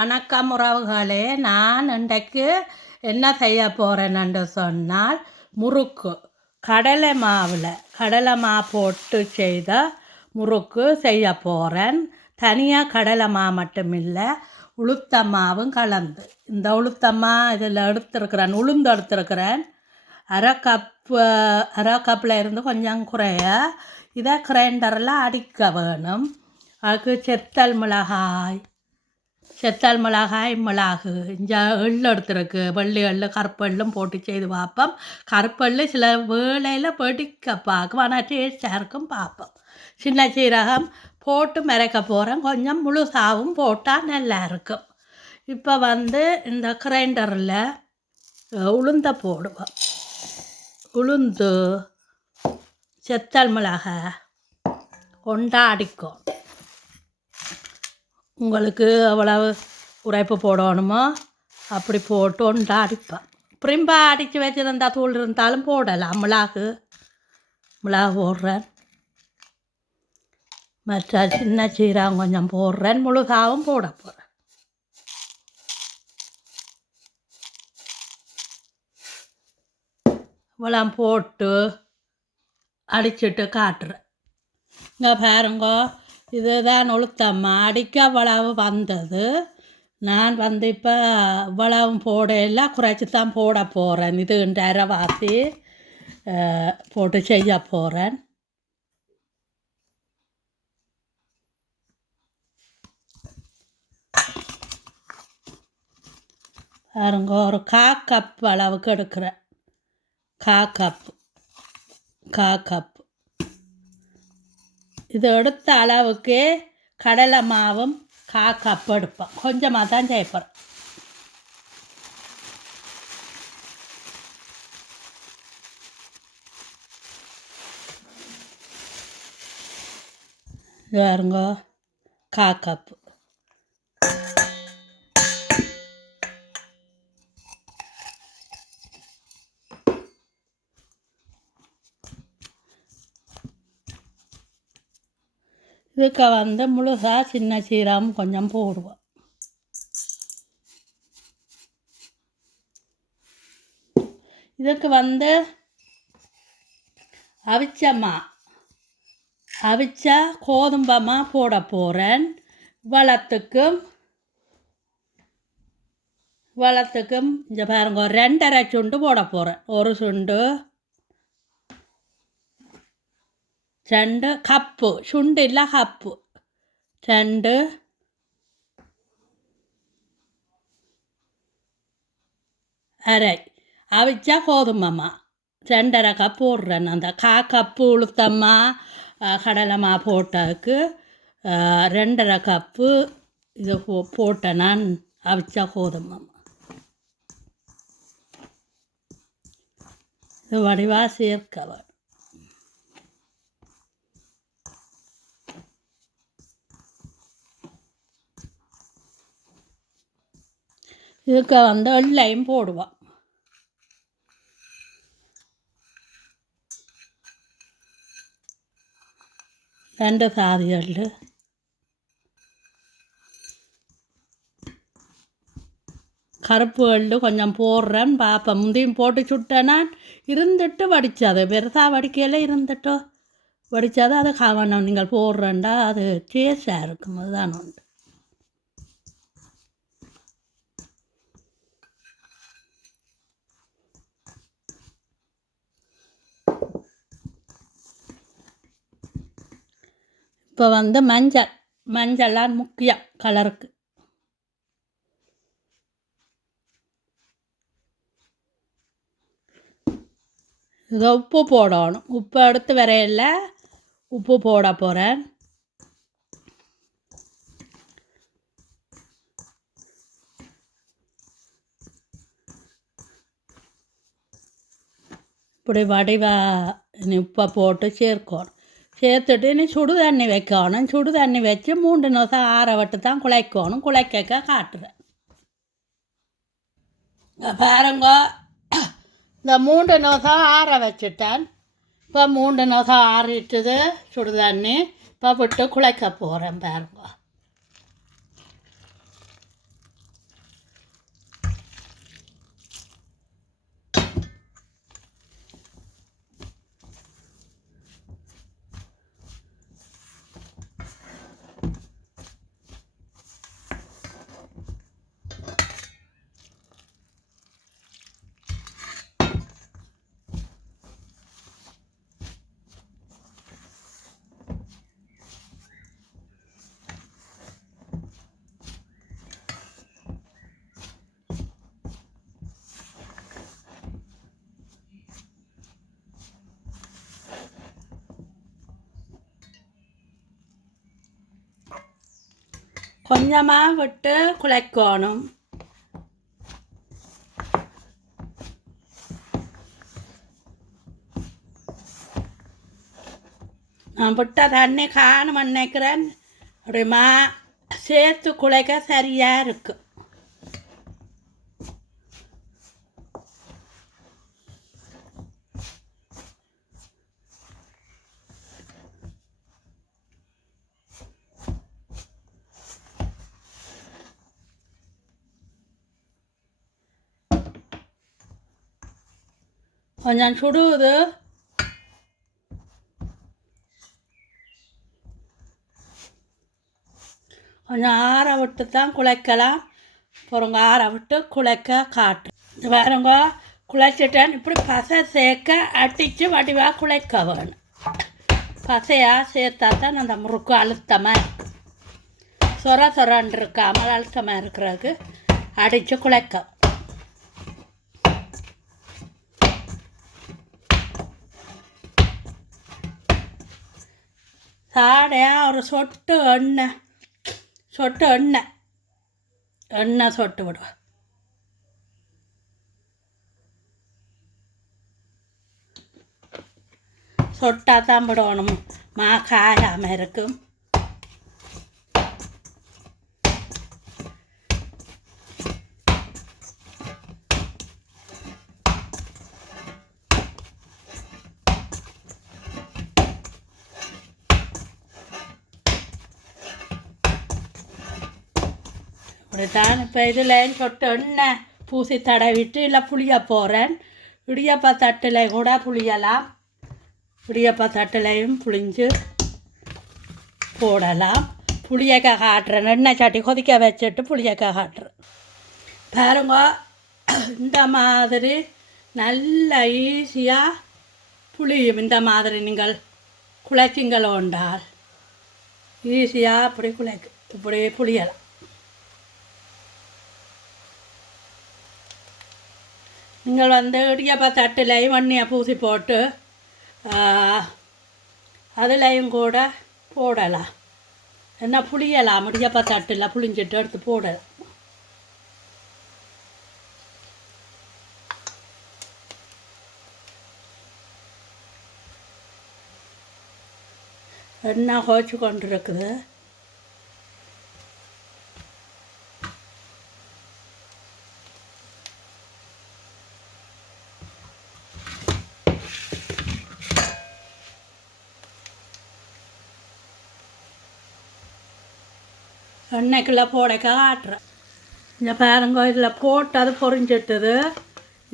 வணக்கம் உறவுகளே. நான் இன்றைக்கு என்ன செய்ய போகிறேன்னு சொன்னால் முறுக்கு. கடலை மாவில் கடலை மா போட்டு செய்த முறுக்கு செய்ய போகிறேன் தனியாக கடலை மா மட்டும் இல்லை உளுத்த மாவும் கலந்து. இந்த உளுத்தம்மா இதில் எடுத்துருக்கிறேன் உளுந்து எடுத்துருக்கிறேன். அரை கப்பு அரை கப்பில் இருந்து கொஞ்சம் குறைய இதை கிரைண்டரில் அடிக்க வேணும். அதுக்கு செத்தல் மிளகாய் செத்தல் மிளகாய் மிளகு. இஞ்ச எள் எடுத்துருக்கு. வெள்ளி எள்ளு கருப்பு எள்ளும் போட்டு செய்து பார்ப்போம். கருப்பு எள்ளு சில வேளையில் பெடிக்க பார்க்கும். ஆனால் டேஸ்டாக இருக்கும் பார்ப்போம். சின்ன சீரகம் போட்டு மிரக்க போகிறேன் கொஞ்சம் முழுசாவும் போட்டால் நல்லா இருக்கும். இப்போ வந்து இந்த கிரைண்டரில் உளுந்த போடுவோம். உளுந்து செத்தல் மிளகாய் கொண்டாடிக்கும் உங்களுக்கு அவ்வளவு உரைப்பு போடணுமோ? அப்படி போட்டு அடிப்பேன் பிரிம்பா அடித்து வச்சுருந்தா தூள் இருந்தாலும் போடலாம். மிளகு மிளகு போடுறேன். மற்ற சின்ன சீரகம் கொஞ்சம் போடுறேன். முழுகாவும் போட போகிறேன் இவ்வளோ போட்டு அடிச்சிட்டு காட்டுறேன். இங்கே பாருங்க. இதுதான் உளுத்தம்மா. அடிக்க அவ்வளவு வந்தது. நான் வந்து இப்போ இவ்வளவும் போடையில குறைச்சி தான் போட போகிறேன் இது அரைவாசி போட்டு செய்ய போகிறேன் பாருங்க ஒரு கா கப் அளவுக்கு எடுக்கிறேன். கா கப். கா கப். இது எடுத்த அளவுக்கு கடலை மாவும் கா கப் எடுப்பேன் கொஞ்சமாக தான் சேர்ப்பேன் பாருங்க கா கப்பு இதுக்கு வந்து முழுசாக சின்ன சீரகம் கொஞ்சம் போடுவோம். இதுக்கு வந்து அவிச்சம்மா அவிச்சா கோதும்பமாக போட போகிறேன் வளத்துக்கும் வளத்துக்கும் இந்த பாருங்க ரெண்டரை சுண்டு போட போகிறேன் ஒரு சுண்டு രണ്ട് കപ്പ് ചുണ്ടില്ല കപ്പ് രണ്ട് அரை அவிச்சா கோதுமம்மா ரெண்டரை கப் போடுறேன் அந்த கா கப்பு உளுத்தம்மா கடலைமா போட்டதுக்கு ரெண்டரை கப்பு இது போ போட்டேன் நான் அவிச்சா கோதுமம்மா இது வடிவாக சேர்க்க இதுக்கு வந்து எள்ளையும் போடுவான் ரெண்டு சாதி எள் கருப்பு எள்ளு கொஞ்சம் போடுறேன் பார்ப்பேன் முந்தையும் போட்டு சுட்டேன்னா இருந்துட்டு வடித்தது பெருசாக வடிக்கையில் இருந்துட்டு வடித்தது அது கவனம் நீங்கள் போடுறேன்டா அது டேஸ்டாக இருக்கும் அதுதான் உண்டு இப்போ வந்து மஞ்சள் மஞ்சள்லாம் முக்கியம் கலருக்கு. இதை உப்பு போடணும். உப்பு எடுத்து வரையில் உப்பு போட போகிறேன் இப்படி வடிவா உப்பை போட்டு சேர்க்கணும். சேர்த்துட்டு நீ சுடு தண்ணி வைக்கணும் சுடு தண்ணி வச்சு மூன்று நிமிஷம் ஆற விட்டு தான் குழைக்கணும் குழைக்க காட்டுறேன் பாருங்க இந்த மூன்று நிமிஷம் ஆற வச்சுட்டேன் இப்போ மூன்று நிமிஷம் ஆறிட்டுது சுடு தண்ணி இப்போ விட்டு குழைக்க போகிறேன் பாருங்க கொஞ்சமாக விட்டு குழைக்கணும் நான் விட்ட தண்ணி காணும் நினைக்கிறேன் அப்படிமா சேர்த்து குழைக்க சரியாக இருக்கும் கொஞ்சம் சுடுவது கொஞ்சம் ஆற விட்டு தான் குழைக்கலாம் அப்புறம் ஆற விட்டு குழைக்க காட்டும் இது பாருங்க குழைச்சிட்டேன் இப்படி பசை சேர்க்க அடித்து வடிவாக குழைக்க வேணும் பசையாக சேர்த்தா தான் அந்த முறுக்கு அழுத்தமாக இருக்கும் சொர சொரன்னு இருக்காமல் அழுத்தமாக இருக்கிறதுக்கு அடித்து குழைக்க சாடையாக ஒரு சொட்டு எண்ணெய். சொட்டு எண்ணெய். எண்ணெய் சொட்டு விடுவேன் சொட்டாக தான் விடணும் மா காயாமல் இருக்கும். அப்படித்தான் இப்போ இதில் சொட்டு எண்ணெய் பூசி தடவிட்டு இல்லை புளிய போகிறேன் இடியப்பா தட்டில் கூட புளியலாம். இடியப்பா தட்டிலையும் புளிஞ்சு போடலாம். புளியக்காய் காட்டுறேன். எண்ணெய் சட்டி கொதிக்க வச்சுட்டு புளியக்காய் காட்டுறேன். பாருங்க இந்த மாதிரி நல்ல ஈஸியாக புளியும். இந்த மாதிரி நீங்கள் குழைச்சிங்களோண்டால் ஈஸியாக அப்படி குழைக்கு இப்படி புளியலாம். நீங்கள் வந்து இடியப்பா தட்டுலையும் வண்ணியை பூசி போட்டு அதுலேயும் கூட போடலாம் என்ன புளியலாம் இடியப்பா தட்டில் புளிஞ்சிட்டு எடுத்து போடலாம் என்ன கோச்சு கொண்டு இருக்குது எண்ணெய்க்குள்ளே போட காட்டுறேன். இந்த பாருங்க இதில் போட்டு அது பொறிஞ்சிட்டுது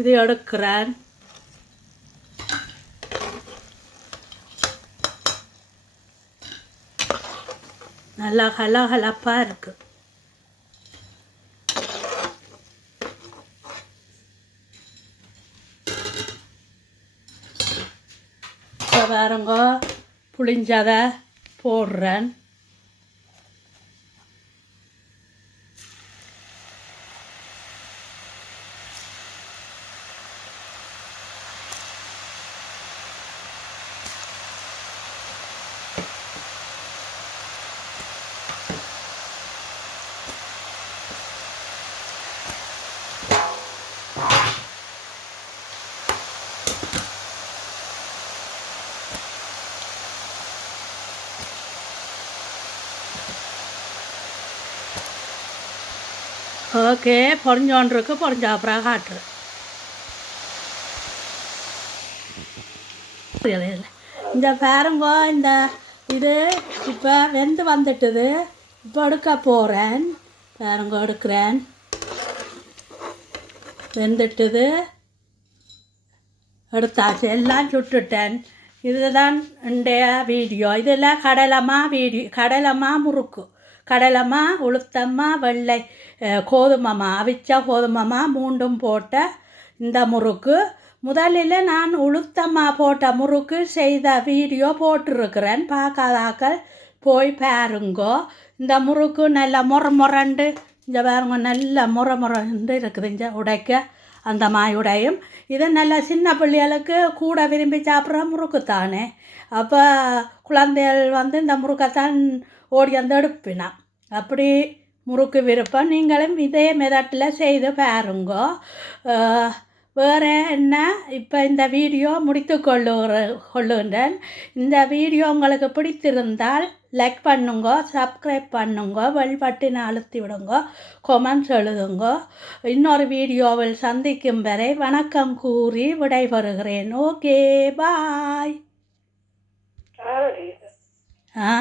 இது எடுக்கிறேன். நல்லா ஹலஹலப்பாக இருக்குது இப்போ பாருங்க புளிஞ்சதை போடுறேன். ஓகே பொறிஞ்சோன்றிருக்கு பொறிஞ்ச அப்புறம் காட்டுறேன் இந்த பாருங்க இந்த இது இப்போ வெந்து வந்துட்டுது. இப்போ எடுக்க போகிறேன் பாருங்க எடுக்கிறேன். வெந்துட்டுது. எடுத்தாச்சு. எல்லாம் சுட்டுட்டேன். இதுதான் இன்றைய வீடியோ. இதெல்லாம் கடலமாக வீடியோ கடலமாக முறுக்கு. கடலைமா உளுத்தம்மா வெள்ளை கோதுமமா அவிச்ச கோதுமமா மூண்டும் போட்ட இந்த முறுக்கு. முதலில் நான் உளுத்தம்மா போட்ட முறுக்கு செய்த வீடியோ போட்டிருக்கிறேன். பார்க்காதாக்கள் போய் பாருங்கோ. இந்த முறுக்கு நல்லா முற முரண்டு இங்கே பாருங்க நல்ல முற முரண்டு இருக்குது. இங்கே உடைக்க அந்த மாயுடையும் இது நல்லா சின்ன பிள்ளைகளுக்கு கூட விரும்பி சாப்பிட்ற முறுக்கு தானே அப்போ குழந்தைகள் வந்து இந்த முறுக்கைத்தான் ஓடி வந்து எடுப்பினான் அப்படி முறுக்கு விருப்பம். நீங்களும் இதே மெதட்டில் செய்து பாருங்கோ. வேறு என்ன? இப்போ இந்த வீடியோ முடித்து கொள்ளுகிற கொள்ளுகின்றேன் இந்த வீடியோ உங்களுக்கு பிடித்திருந்தால் லைக் பண்ணுங்க சப்ஸ்கிரைப் பண்ணுங்க பட்டினை அழுத்தி விடுங்க கொமெண்ட்ஸ் எழுதுங்க. இன்னொரு வீடியோவில் சந்திக்கும் வரை வணக்கம் கூறி விடைபெறுகிறேன். ஓகே பாய் ஆ?